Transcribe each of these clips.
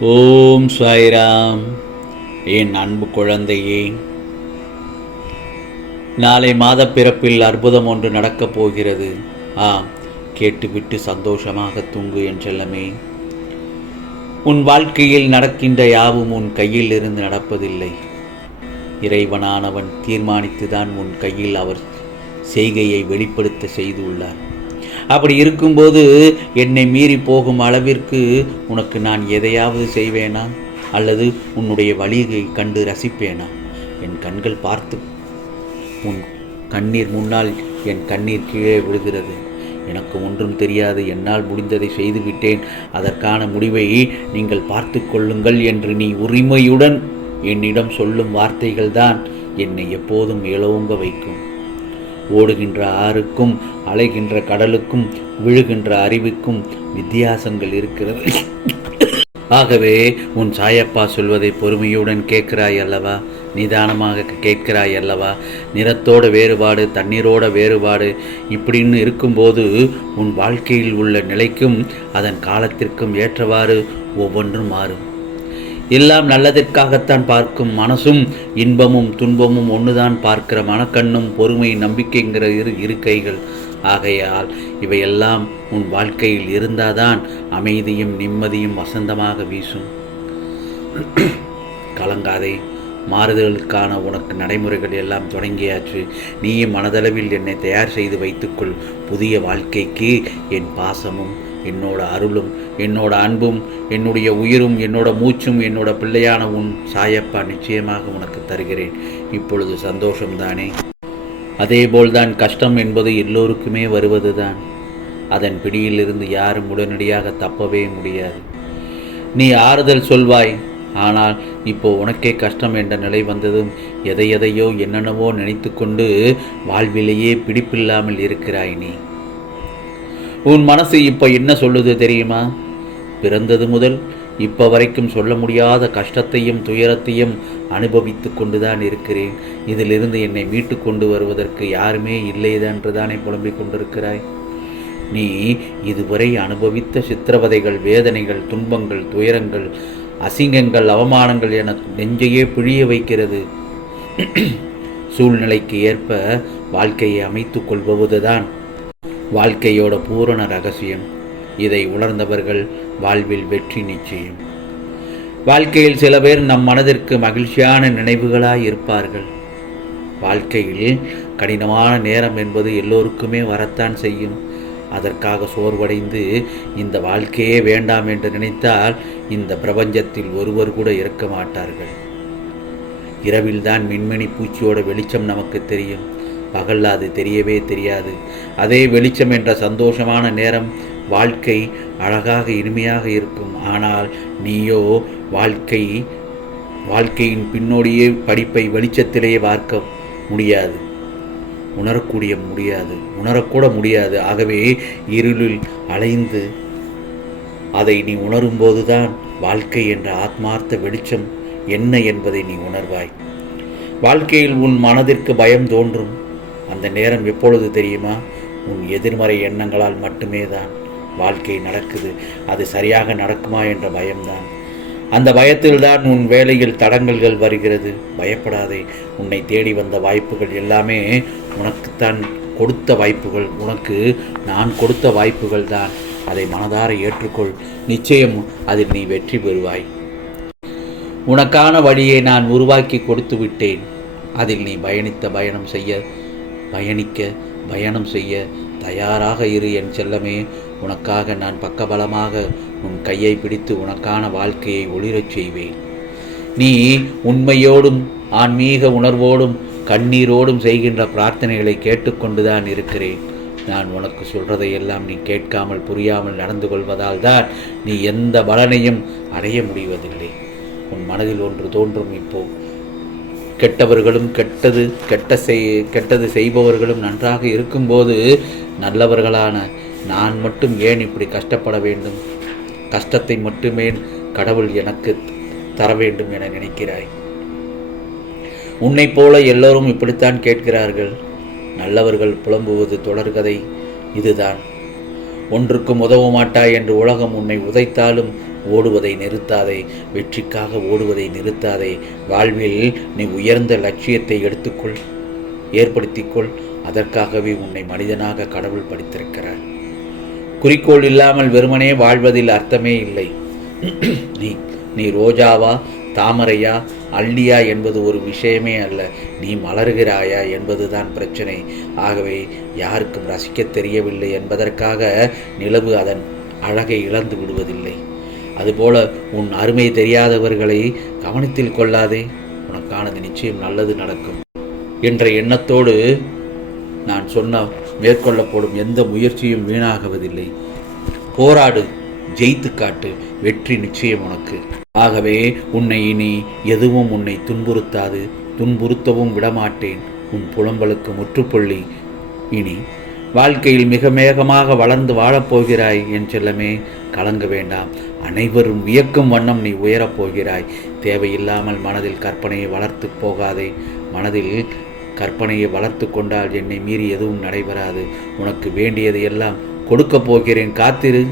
ஓம் சாய்ராம். என் அன்பு குழந்தையே நாளை மாத பிறப்பில் அற்புதம் ஒன்று நடக்கப் போகிறது. ஆ கேட்டுவிட்டு சந்தோஷமாக தூங்கு என் செல்லமே. உன் வாழ்க்கையில் நடக்கின்ற யாவும் உன் கையில் இருந்து நடப்பதில்லை. இறைவனானவன் தீர்மானித்துதான் உன் கையில் அவர் செய்கையை வெளிப்படுத்த செய்துள்ளார். அப்படி இருக்கும்போது என்னை மீறி போகும் அளவிற்கு உனக்கு நான் எதையாவது செய்வேனா? அல்லது உன்னுடைய வழியை கண்டு ரசிப்பேனா? என் கண்கள் பார்த்து உன் கண்ணீர் முன்னால் என் கண்ணீர் கீழே விழுகிறது. எனக்கு ஒன்றும் தெரியாது என்னால் முடிந்ததை செய்துவிட்டேன் அதற்கான முடிவை நீங்கள் பார்த்து கொள்ளுங்கள் என்று நீ உரிமையுடன் என்னிடம் சொல்லும் வார்த்தைகள்தான் என்னை எப்போதும் இழவுங்க வைக்கும். ஓடுகின்ற ஆறுக்கும் அலைகின்ற கடலுக்கும் விழுகின்ற அறிவுக்கும் வித்தியாசங்கள் இருக்கிறது. ஆகவே உன் சாயப்பா சொல்வதை பொறுமையுடன் கேட்கிறாய் அல்லவா? நிதானமாக கேட்கிறாய் அல்லவா? நிறத்தோட வேறுபாடு தண்ணீரோட வேறுபாடு இப்படின்னு இருக்கும்போது உன் வாழ்க்கையில் உள்ள நிலைக்கும் அதன் காலத்திற்கும் ஏற்றவாறு ஒவ்வொன்றும் மாறும். எல்லாம் நல்லதற்காகத்தான் பார்க்கும் மனசும் இன்பமும் துன்பமும் ஒன்றுதான் பார்க்கிற மனக்கண்ணும் பொறுமை நம்பிக்கைங்கிற இரு இருக்கைகள் ஆகையால் இவையெல்லாம் உன் வாழ்க்கையில் இருந்தாதான் அமைதியும் நிம்மதியும் வசந்தமாக வீசும். கலங்காதே மாறுதலுக்கான உனக்கு நடைமுறைகள் எல்லாம் தொடங்கியாச்சு. நீயும் மனதளவில் என்னை தயார் செய்து வைத்துக்கொள். புதிய வாழ்க்கைக்கு என் பாசமும் என்னோட அருளும் என்னோட அன்பும் என்னுடைய உயிரும் என்னோட மூச்சும் என்னோட பிள்ளையான உன் சாயப்பா நிச்சயமாக உனக்கு தருகிறேன். இப்பொழுது சந்தோஷம்தானே? அதேபோல்தான் கஷ்டம் என்பது எல்லோருக்குமே வருவதுதான். அதன் பிடியிலிருந்து யாரும் உடனடியாக தப்பவே முடியாது. நீ ஆறுதல் சொல்வாய் ஆனால் இப்போ உனக்கே கஷ்டம் என்ற நிலை வந்ததும் எதை எதையோ என்னென்னவோ நினைத்து கொண்டு வாழ்விலேயே பிடிப்பில்லாமல் இருக்கிறாய் நீ. உன் மனசு இப்போ என்ன சொல்லுது தெரியுமா? பிறந்தது முதல் இப்போ வரைக்கும் சொல்ல முடியாத கஷ்டத்தையும் துயரத்தையும் அனுபவித்து கொண்டுதான் இருக்கிறேன். இதிலிருந்து என்னை மீட்டு கொண்டு வருவதற்கு யாருமே இல்லை தானே புலம்பிக் கொண்டிருக்கிறாய்? நீ இதுவரை அனுபவித்த சித்திரவதைகள் வேதனைகள் துன்பங்கள் துயரங்கள் அசிங்கங்கள் அவமானங்கள் என நெஞ்சையே பிழிய வைக்கிறது. சூழ்நிலைக்கு ஏற்ப வாழ்க்கையை அமைத்து கொள்வதுதான் வாழ்க்கையோட பூரண ரகசியம். இதை உணர்ந்தவர்கள் வாழ்வில் வெற்றி நிச்சயம். வாழ்க்கையில் சில பேர் நம் மனதிற்கு மகிழ்ச்சியான நினைவுகளாய் இருப்பார்கள். வாழ்க்கையில் கடினமான நேரம் என்பது எல்லோருக்குமே வரத்தான் செய்யும். அதற்காக சோர்வடைந்து இந்த வாழ்க்கையே வேண்டாம் என்று நினைத்தால் இந்த பிரபஞ்சத்தில் ஒருவர் கூட இருக்க மாட்டார்கள். இரவில்தான் மின்மினி பூச்சியோட வெளிச்சம் நமக்கு தெரியும். பகல்ல அது தெரியவே தெரியாது. அதே வெளிச்சம் என்ற சந்தோஷமான நேரம் வாழ்க்கை அழகாக இனிமையாக இருக்கும். ஆனால் நீயோ வாழ்க்கை வாழ்க்கையின் பின்னோடியே படிப்பை வெளிச்சத்திலேயே பார்க்க முடியாது. உணரக்கூடிய முடியாது. உணரக்கூட முடியாது. ஆகவே இருளில் அலைந்து அதை நீ உணரும்போதுதான் வாழ்க்கை என்ற ஆத்மார்த்த வெளிச்சம் என்ன என்பதை நீ உணர்வாய். வாழ்க்கையில் உன் மனதிற்கு பயம் தோன்றும். அந்த நேரம் எப்பொழுது தெரியுமா? உன் எதிர்மறை எண்ணங்களால் மட்டுமே தான் வாழ்க்கை நடக்குது. அது சரியாக நடக்குமா என்ற பயம்தான். அந்த பயத்தில்தான் உன் வேலையில் தடங்கல்கள் வருகிறது. பயப்படாதே. உன்னை தேடி வந்த வாய்ப்புகள் எல்லாமே உனக்குத்தான் கொடுத்த வாய்ப்புகள். உனக்கு நான் கொடுத்த வாய்ப்புகள் தான். அதை மனதார ஏற்றுக்கொள். நிச்சயம் அதில் நீ வெற்றி பெறுவாய். உனக்கான வழியை நான் உருவாக்கி கொடுத்து விட்டேன். அதில் நீ பயணித்த பயணம் செய்ய பயணிக்க பயணம் செய்ய தயாராக இரு என் செல்லமே. உனக்காக நான் பக்கபலமாக உன் கையை பிடித்து உனக்கான வாழ்க்கையை ஒளிரச் செய்வேன். நீ உண்மையோடும் ஆன்மீக உணர்வோடும் கண்ணீரோடும் செய்கின்ற பிரார்த்தனைகளை கேட்டுக்கொண்டுதான் இருக்கிறேன். நான் உனக்கு சொல்றதையெல்லாம் நீ கேட்காமல் புரியாமல் நடந்து கொள்வதால் தான் நீ எந்த பலனையும் அடைய முடிவதில்லை. உன் மனதில் ஒன்று தோன்றும் இப்போ கெட்டவர்களும் கெட்டது கெட்ட செய் கெட்டது செய்பவர்களும் நன்றாக இருக்கும்போது நல்லவர்களான நான் மட்டும் ஏன் இப்படி கஷ்டப்பட வேண்டும்? கஷ்டத்தை மட்டுமே கடவுள் எனக்கு தர வேண்டும் என நினைக்கிறாய். உன்னைப் போல எல்லோரும் இப்படித்தான் கேட்கிறார்கள். நல்லவர்கள் புலம்புவது தொடர்கதை இதுதான். ஒன்றுக்கும் உதவ மாட்டாய் என்று உலகம் உன்னை உதைத்தாலும் ஓடுவதை நிறுத்தாதே வெற்றிக்காக ஓடுவதை நிறுத்தாதே. வாழ்வில் நீ உயர்ந்த லட்சியத்தை எடுத்துக்கொள் ஏற்படுத்திக்கொள். அதற்காகவே உன்னை மனிதனாக கடவுள் படித்திருக்கிறார். குறிக்கோள் இல்லாமல் வெறுமனே வாழ்வதில் அர்த்தமே இல்லை. நீ நீ ரோஜாவா தாமரையா அள்ளியா என்பது ஒரு விஷயமே அல்ல. நீ மலர்கிறாயா என்பதுதான் பிரச்சனை. ஆகவே யாருக்கும் ரசிக்கத் தெரியவில்லை என்பதற்காக நிலவு அதன் அழகை இழந்து விடுவதில்லை. அதுபோல உன் அருமை தெரியாதவர்களை கவனத்தில் கொள்ளாதே. உனக்கானது நிச்சயம் நல்லது நடக்கும். என்ற எண்ணத்தோடு நான் சொன்ன மேற்கொள்ளப்படும் எந்த முயற்சியும் வீணாகுவதில்லை. போராடு ஜெயித்து காட்டு வெற்றி நிச்சயம் உனக்கு. ஆகவே உன்னை இனி எதுவும் உன்னை துன்புறுத்தாது துன்புறுத்தவும் விடமாட்டேன். உன் புலம்பலுக்கு முற்றுப்புள்ளி. இனி வாழ்க்கையில் மிக மேகமாக வளர்ந்து வாழப்போகிறாய் என் செல்லமே. கலங்க வேண்டாம். அனைவரும் வியக்கும் வண்ணம் நீ உயரப் போகிறாய். தேவையில்லாமல் மனதில் கற்பனையை வளர்த்து போகாதே. மனதில் கற்பனையை வளர்த்து கொண்டால் என்னை மீறி எதுவும் நடைபெறாது. உனக்கு வேண்டியதை எல்லாம் கொடுக்கப் போகிறேன். காத்திரு.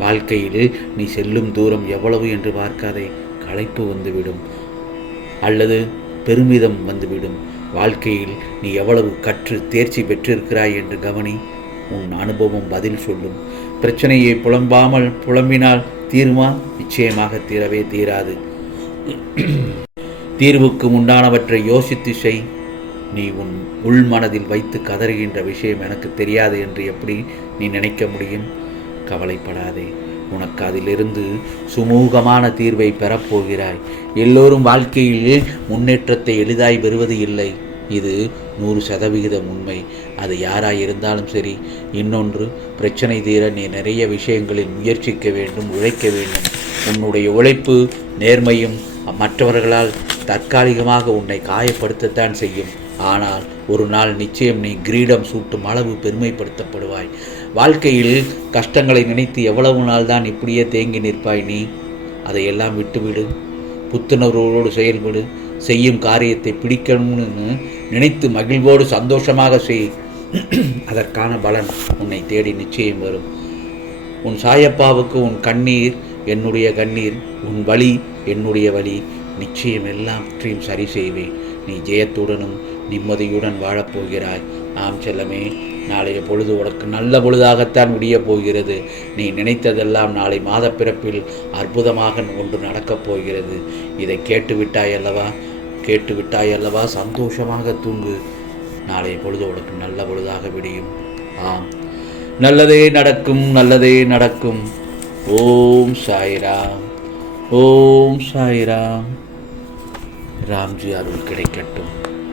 வாழ்க்கையில் நீ செல்லும் தூரம் எவ்வளவு என்று பார்க்காதே. களைப்பு வந்துவிடும். அல்லது பெருமிதம் வந்துவிடும். வாழ்க்கையில் நீ எவ்வளவு கற்று தேர்ச்சி பெற்றிருக்கிறாய் என்று கவனி உன் அனுபவம் பதில் சொல்லும். பிரச்சனையை புலம்பாமல் புலம்பினால் தீருமா? நிச்சயமாக தீரவே தீராது. தீர்வுக்கு உண்டானவற்றை யோசித்து செய். நீ உன் உள் மனதில் வைத்து கதறுகின்ற விஷயம் எனக்கு தெரியாது என்று எப்படி நீ நினைக்க முடியும்? கவலைப்படாதே. உனக்கு அதிலிருந்து சுமூகமான தீர்வை பெறப்போகிறாய். எல்லோரும் வாழ்க்கையில் முன்னேற்றத்தை எளிதாய் பெறுவது இல்லை. இது நூறு சதவிகிதம் உண்மை. அது யாராக இருந்தாலும் சரி இன்னொன்று பிரச்சனை தீர நீ நிறைய விஷயங்களில் முயற்சிக்க வேண்டும் உழைக்க வேண்டும். உன்னுடைய உழைப்பு நேர்மையும் மற்றவர்களால் தற்காலிகமாக உன்னை காயப்படுத்தத்தான் செய்யும். ஆனால் ஒரு நாள் நிச்சயம் நீ கிரீடம் சூட்டும் அளவு பெருமைப்படுத்தப்படுவாய். வாழ்க்கையில் கஷ்டங்களை நினைத்து எவ்வளவு நாள் தான் இப்படியே தேங்கி நிற்பாய் நீ? அதையெல்லாம் விட்டுவிடு. புத்துணர்வோடு செயல்படு. செய்யும் காரியத்தை பிடிக்கணும்னு நினைத்து மகிழ்வோடு சந்தோஷமாக செய். அதற்கான பலன் உன்னை தேடி நிச்சயம் வரும். உன் சாயப்பாவுக்கு உன் கண்ணீர் என்னுடைய கண்ணீர் உன் வழி என்னுடைய வழி நிச்சயம் எல்லாவற்றையும் சரி செய்வேன் நீ ஜெயத்துடனும் நிம்மதியுடன் வாழப்போகிறாய். ஆம் செல்லமே நாளைய பொழுது உனக்கு நல்ல பொழுதாகத்தான் முடியப் போகிறது நீ நினைத்ததெல்லாம் நாளை மாதப்பிறப்பில் அற்புதமாக ஒன்று நடக்கப் போகிறது இதை கேட்டு விட்டாய் அல்லவா? கேட்டு விட்டாய் அல்லவா? சந்தோஷமாக தூங்கு. நாளை பொழுது உனக்கு நல்ல பொழுதாக விடியும். ஆம். நல்லதே நடக்கும் நல்லதே நடக்கும். ஓம் சாய்ராம். ஓம் சாய்ராம். ராம்ஜி அருள் கிடைக்கட்டும்.